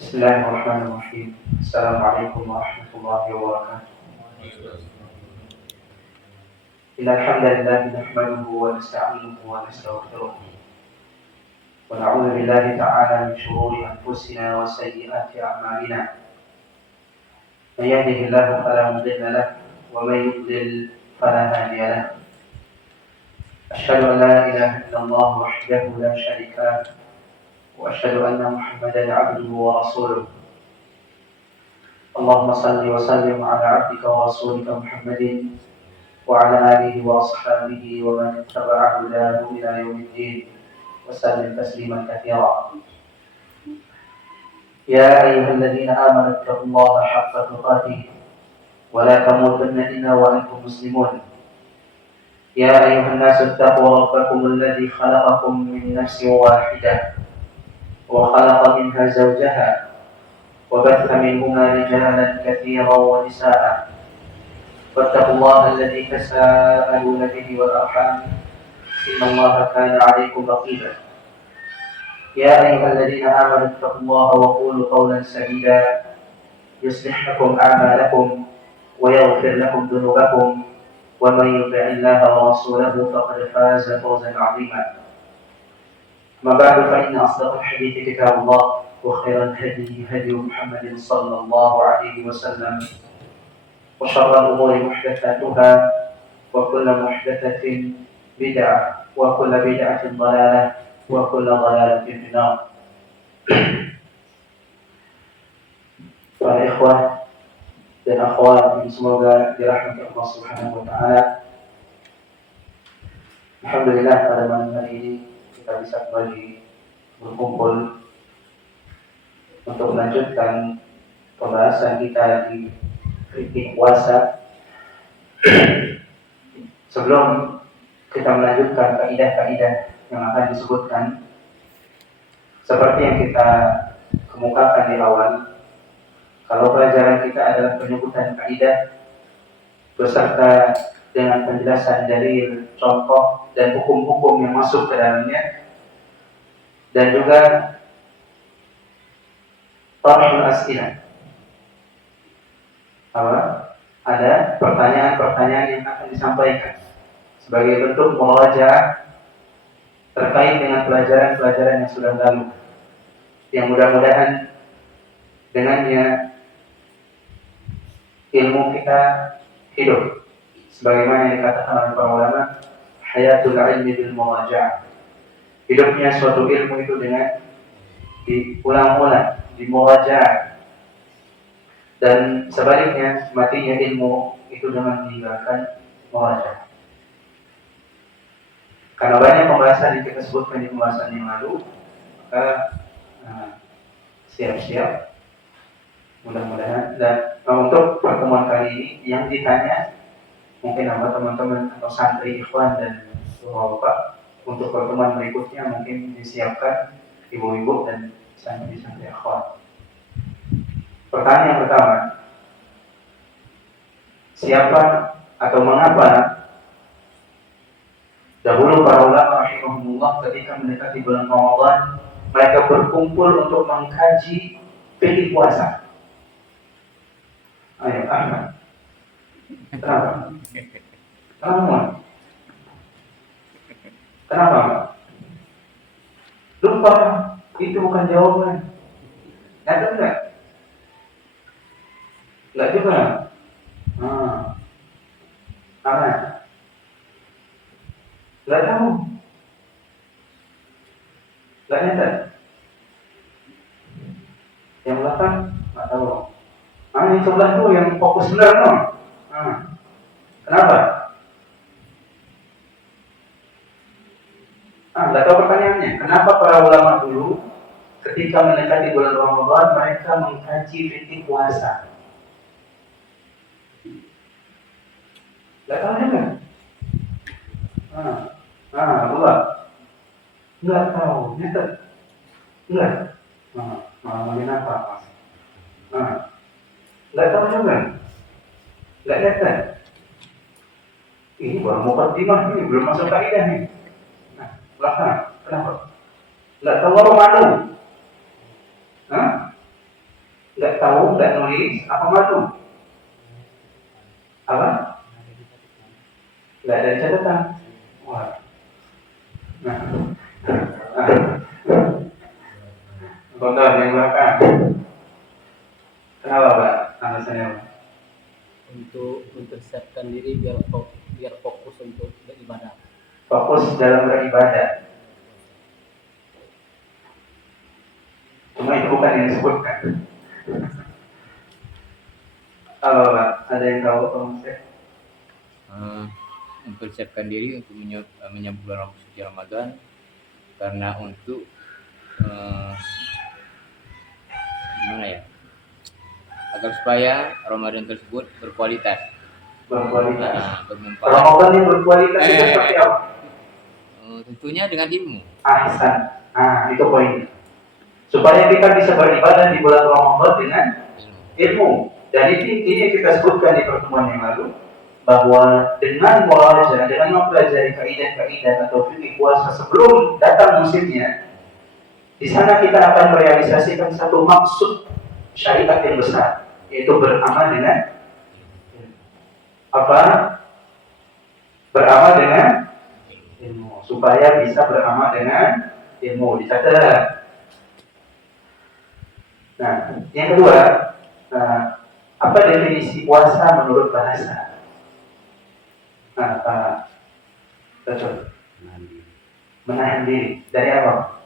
بسم الله الرحمن الرحيم. السلام عليكم ورحمة الله وبركاته. إن الحمد لله نحمده ونستعينه ونستغفره ونعوذ بالله تعالى من شرور أنفسنا وسيئات أعمالنا. من يهده الله فلا مضل له ومن يضلل فلا هادي له. أشهد أن لا إله إلا الله وحده لا شريك له وأشهد أن محمدا عبده ورسوله. اللهم صل وسلم على عبدك ورسولك محمد وعلى آله وأصحابه ومن اتبع هداه إلى يوم الدين وسلم تسليما كثيرا. يا أيها الذين آمنوا اتقوا الله حق تقاته ولا تموتن إلا وأنتم مسلمون. يا أيها الناس اتقوا ربكم الذي خلقكم من نفس واحدة وخلق منها زوجها وبث منهما رجالا كثيرا ونساء واتقوا الله الذي تساءلون به والأرحام إن الله كان عليكم رقيبا. يا أيها الذين آمنوا اتقوا الله وقولوا قولا سديدا يصلح لكم أعمالكم ويغفر لكم ذنوبكم ومن يطع الله ورسوله فقد فاز فوزا عظيما. أما بعد فإن أصدق الحديث كتاب الله وخير الهدي هدي محمد صلى الله عليه وسلم وشر الأمور محدثاتها وكل محدثة بدعة وكل بدعة ضلالة وكل ضلالة في النار. Para ikhwah dan akhwat yang semoga dirahmati Allah Subhanahu wa taala. Alhamdulillah pada malam hari ini kita bisa kembali berkumpul untuk melanjutkan pembahasan kita di fikih puasa. Sebelum kita melanjutkan kaidah-kaidah yang akan disebutkan, seperti yang kita kemukakan di awal, kalau pelajaran kita adalah penyebutan kaidah beserta dengan penjelasan dalil, contoh dan hukum-hukum yang masuk ke dalamnya, dan juga tarhul as'ilah. Ada pertanyaan-pertanyaan yang akan disampaikan sebagai bentuk murajaah terkait dengan pelajaran-pelajaran yang sudah lalu, yang mudah-mudahan dengannya ilmu kita hidup sebagaimana yang dikatakan oleh para ulama, hayatul ilmi bil murajaah. Hidupnya suatu ilmu itu dengan diulang-ulang, dimurajaah. Dan sebaliknya, matinya ilmu itu dengan meninggalkan murajaah. Karena banyak pembahasan yang kita sebutkan di pembahasan yang lalu, maka siap-siap mudah-mudahan. Dan untuk pertemuan kali ini yang ditanya mungkin sama teman-teman atau santri ikhwan dan bapak, untuk pertemuan berikutnya mungkin disiapkan ibu-ibu dan santri-santri ikhwan. Pertanyaan yang pertama, siapa atau mengapa dahulu para ulama rahimahumullah ketika mendekati bulan Ramadan mereka berkumpul untuk mengkaji fikih puasa? Ayo, Ahmad. Kenapa? Kenapa? Lupa, itu bukan jawaban. Ada enggak? Enggak juga. Ahmad. Enggak tahu. Enggak nyata. Yang belakang enggak tahu. Yang sebelah tuh yang fokus benar no. Kenapa? Enggak tahu pertanyaannya. Kenapa para ulama dulu ketika mendekati bulan Ramadan mereka mengkaji fikih puasa? Enggak tahu juga. Lupa. Enggak tahu. Nyata. Enggak. Ngomongin apa? Enggak tahu juga. Enggak nyata. Ini baru mukaddimah ini, belum masuk kaidah nih. Belakang. Kenapa? Enggak tahu apa malu. nggak tahu, nggak nulis, apa malu? Apa? Nggak ada catatan. Wah. Nah, contoh yang belakang. Kenapa Pak? Alasannya apa? Untuk mempersiapkan diri biar fokus untuk beribadah. Fokus dalam beribadah. Cuma itu bukan yang disebutkan. Apa Pak? Ada yang tahu konsep? Mempersiapkan diri untuk menyambut bulan suci Ramadan karena untuk gimana ya, agar supaya Ramadan tersebut berkualitas. Berkualitas. Bermanfaat. Ramadan yang berkualitas itu seperti apa? Tentunya dengan ilmu. Ahsan. Itu poinnya. Supaya kita bisa beribadah di bulan Ramadan dengan ilmu. Dan ini kita sebutkan di pertemuan yang lalu, bahwa dengan murajaah, dengan mempelajari kaidah-kaidah atau fikih puasa sebelum datang musimnya, di sana kita akan merealisasikan satu maksud syariat yang besar, yaitu beramal dengan apa? Beramal dengan ilmu, supaya bisa beramal dengan ilmu. Dicatat. Nah, yang kedua, apa definisi puasa menurut bahasa? Betul. Menahan diri. Dari apa?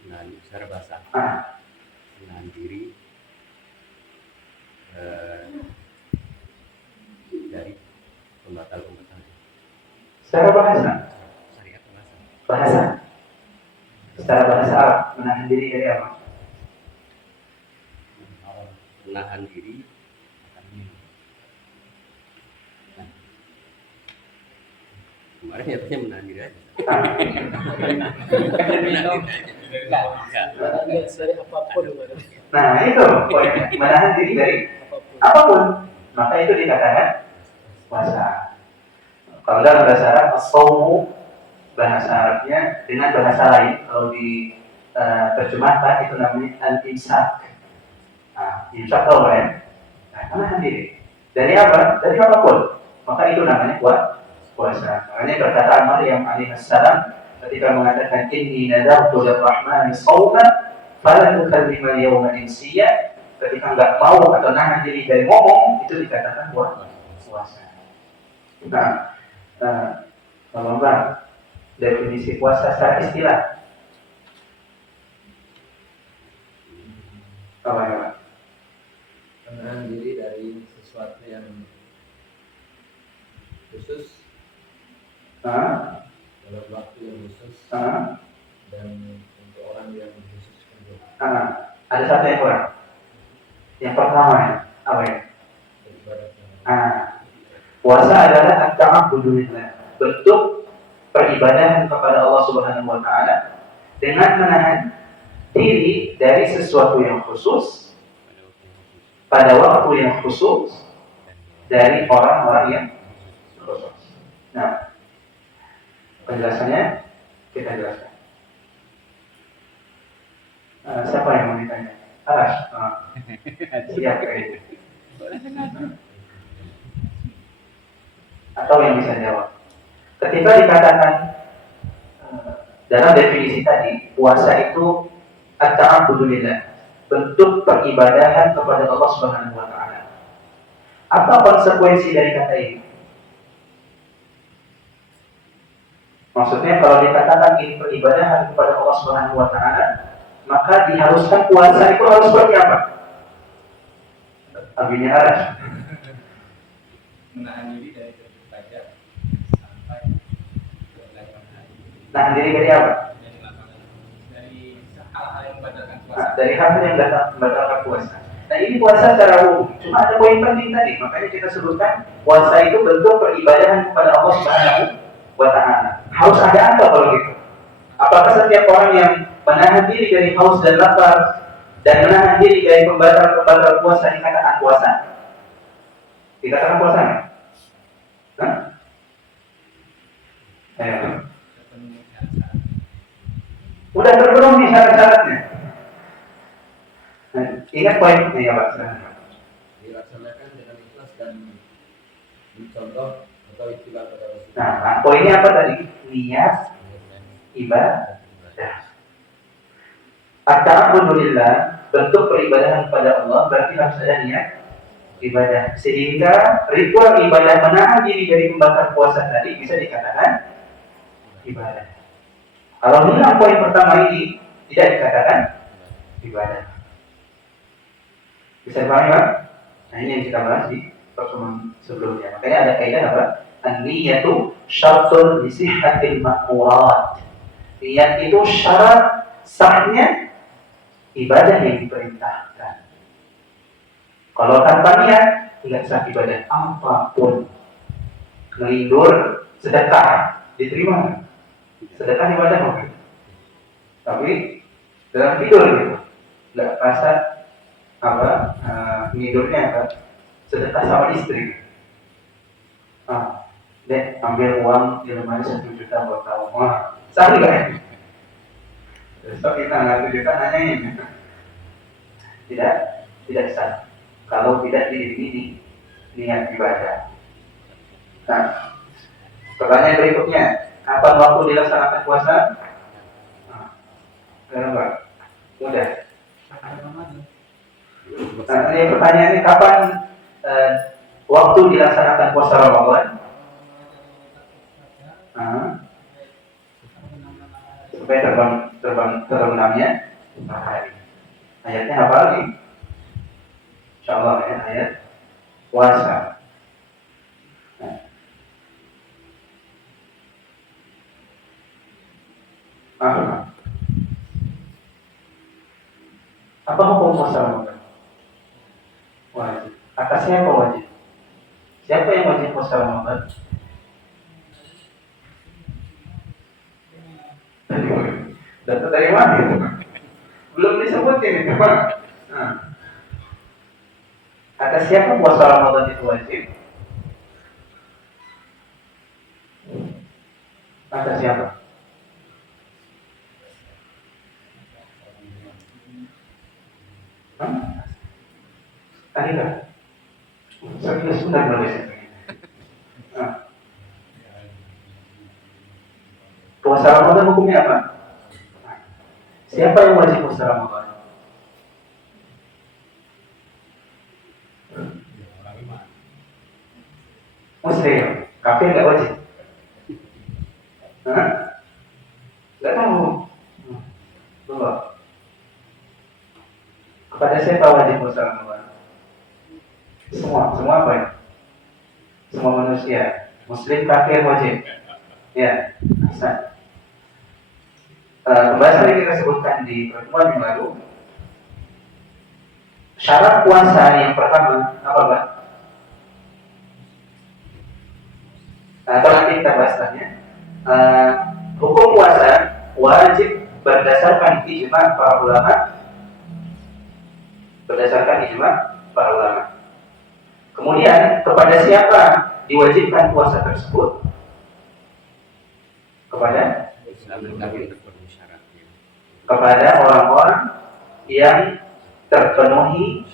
Menahan secara bahasa. Menahan diri dari pembatal-pembatal. Secara bahasa. Syariat bahasa. Bahasa. Secara bahasa Arab, menahan diri dari apa? Menahan diri akan minum. Kemarin nyatanya menahan diri aja. Dari apapun. Nah itu poinnya, menahan diri dari apapun. Maka itu dikatakan puasa. Kalau dalam bahasa Arab, as-shaumu bahasa Arabnya dengan bahasa lain, kalau di terjemahkan itu namanya al-imsak. Imsak tahu kan? Menahan diri. Dari apa? Dari apapun. Maka itu namanya puasa. Makanya perkataan Maryam alaihissalam ketika mengatakan inni nadartu lirrahmani shauman falan ukallima al-yawma insiya, ketika enggak mau atau nahan diri dari ngomong, itu dikatakan puasa. Nah, Bang, definisi puasa secara istilah apa ya? Menahan diri dari sesuatu yang khusus dalam waktu yang khusus dan untuk orang yang khusus juga. Ada satu yang kurang. Yang pertama apa ya? Puasa adalah at-ta'abbudu lillah, bentuk peribadahan kepada Allah Subhanahu wa taala dengan menahan diri dari sesuatu yang khusus pada waktu yang khusus dari orang-orang yang khusus. Nah, penjelasannya kita jelaskan. Siapa yang mau ditanya? Siap kayaknya. Atau yang bisa jawab. Ketika dikatakan dalam definisi tadi, puasa itu at-ta'abbudu lillah, bentuk peribadahan kepada Allah Subhanahu wa taala. Apa konsekuensi dari kata ini? Maksudnya kalau dikatakan ini peribadahan kepada Allah Subhanahu wa taala, maka diharuskan puasa itu harus seperti apa? Abinya Arash. Menahan diri dari belajar sampai Nahan diri dari apa? dari hal-hal yang membatalkan puasa. Dari hal-hal yang membatalkan puasa. Nah ini puasa secara umum. Cuma ada poin penting tadi, makanya kita sebutkan puasa itu bentuk peribadahan kepada Allah Subhanahu wa taala. Harus ada apa kalau gitu? Apakah setiap orang yang menahan diri dari haus dan lapar dan menahan diri dari pembatal puasa dikatakan puasa? Dikatakan puasa nggak? Udah terpenuhi syarat-syaratnya. Nah, ingat poinnya ya Pak. Dilaksanakan dengan ikhlas dan dicontoh atau itibar pada Rasul. Nah, poinnya apa tadi? Niat ibadah. At-ta'abbudulillah, bentuk peribadahan pada Allah berarti harus ada niat ibadah. Sehingga ritual ibadah menahan diri dari pembakar puasa tadi bisa dikatakan ibadah. Kalau hilang poin pertama ini tidak dikatakan ibadah. Bisa dipahami Pak? Nah ini yang kita bahas di pertemuan sebelumnya. Makanya ada kaidah apa? An-niyatu syartun li sihhatil ma'murat. Niat itu syarat sahnya ibadah yang diperintahkan. Kalau tanpa niat tidak sah ibadah apapun. Melindur, sedekah diterima. Sedekah ibadah bukan? Tapi dalam tidur gitu, nggak rasa tidurnya apa? Sedekah sama istri. Dek ambil uang di lemari 1 juta buat kamu. Wah, sah nggak ya? Besok kita nggak 1 juta nanyain. Tidak sah. Kalau tidak diiringi niat ibadah. Nah, pertanyaan berikutnya, kapan waktu dilaksanakan puasa? Kenapa? Mudah. Nah, ini pertanyaannya kapan waktu dilaksanakan puasa Ramadan? Supaya terbenamnya matahari. Ayatnya apa lagi? Insyaallah ya, ayat puasa. Apa hukum puasa Ramadan? Wajib. Atasnya apa wajib? Siapa yang wajib puasa Ramadan? Data dari mana itu? Belum disebutin itu Pak. Atas siapa puasa Ramadan itu wajib? Atas siapa? Adikah? Serius benar menulis. Puasa Ramadan hukumnya apa? Siapa yang wajib puasa Ramadan? Muslim. Kafir nggak wajib? Nggak tahu. Belum. Kepada siapa wajib puasa Ramadan? Semua apa ya? Semua manusia. Muslim, kafir wajib. Ya, bisa. Pembahasan yang kita sebutkan di pertemuan yang lalu, syarat puasa yang pertama apa Pak? Atau nanti kita bahas tanya. Hukum puasa wajib berdasarkan ijma para ulama. Kemudian kepada siapa diwajibkan puasa tersebut? Kepada orang-orang yang terpenuhi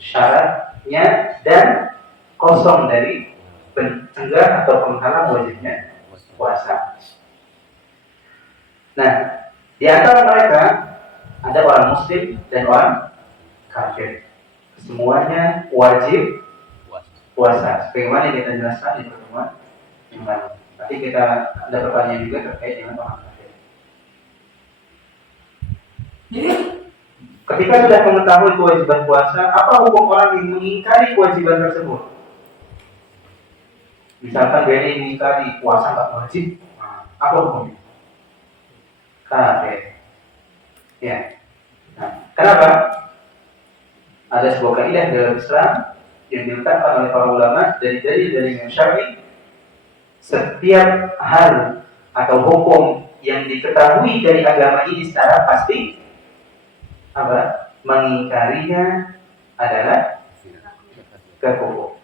syaratnya dan kosong dari pencegah atau penghalang wajibnya puasa. Nah, di antara mereka ada orang Muslim dan orang kafir. Semuanya wajib puasa. Sebagaimana yang kita jelaskan di pertemuan yang lalu. Nanti kita ada pertanyaan juga terkait dengan orang kafir. Ketika sudah mengetahui kewajiban puasa, apa hukum orang yang mengingkari kewajiban tersebut? Misalkan dia ini mengingkari puasa nggak wajib, apa hukumnya? Kafir. Ya. Nah, kenapa? Ada sebuah kaidah dalam Islam yang diletakkan oleh para ulama dari Imam Syafi'i. Setiap hal atau hukum yang diketahui dari agama ini secara pasti, mengingkarinya adalah kekufur.